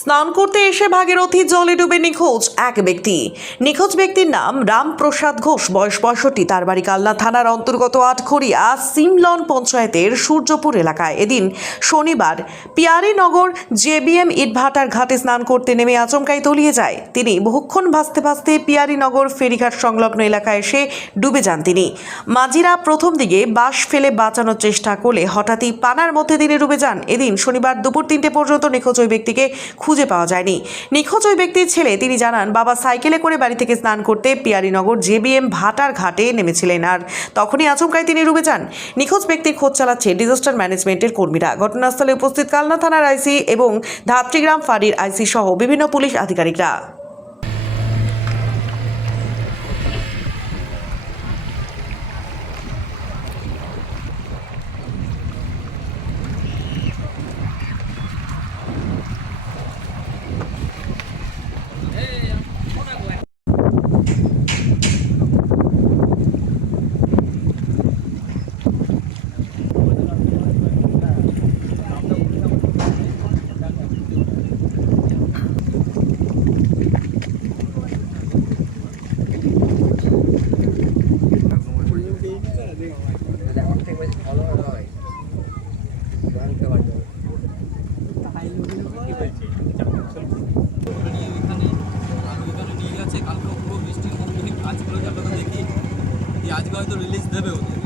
স্নান করতে এসে ভাগীরথী জলে ডুবে নিখোঁজ এক ব্যক্তি। নিখোঁজ ব্যক্তির নাম রামপ্রসাদ ঘোষ, বয়স 65। তার বাড়ি কালনা থানার অন্তর্গত আটখড়িয়া সিমলন পঞ্চায়েতের সূর্যপুর এলাকায়। এদিন শনিবার পিয়ারীনগর জেবিএম ইটভাটার ঘাটে স্নান করতে নেমে আচমকাই তলিয়ে যায় তিনি। বহুক্ষণ ভাসতে ভাসতে পিয়ারীনগর ফেরিঘাট সংলগ্ন এলাকায় এসে ডুবে যান তিনি। মাঝিরা প্রথম দিকে বাঁশ ফেলে বাঁচানোর চেষ্টা করলে হঠাৎই পানার মধ্যে তিনি ডুবে যান। এদিন শনিবার দুপুর 3টে পর্যন্ত নিখোঁজ ওই ব্যক্তিকে খুঁজে পাওয়া যায়নি। নিখোঁজ ওই ব্যক্তির ছেলে তিনি জানান, বাবা সাইকেলে করে বাড়ি থেকে স্নান করতে পিয়ারীনগর জেবিএম ভাটার ঘাটে নেমেছিলেন, আর তখনই আচমকাই তিনি ডুবে যান। নিখোঁজ ব্যক্তির খোঁজ চালাচ্ছে ডিজাস্টার ম্যানেজমেন্টের কর্মীরা। ঘটনাস্থলে উপস্থিত কালনা থানার আইসি এবং ধাত্রীগ্রাম ফাঁড়ির আইসি সহ বিভিন্ন পুলিশ আধিকারিকরা। কালকে পুরো বৃষ্টির মধ্যে কাজ করে যাবে দেখি আজকে হয়তো রিলিজ দেবে ওদের।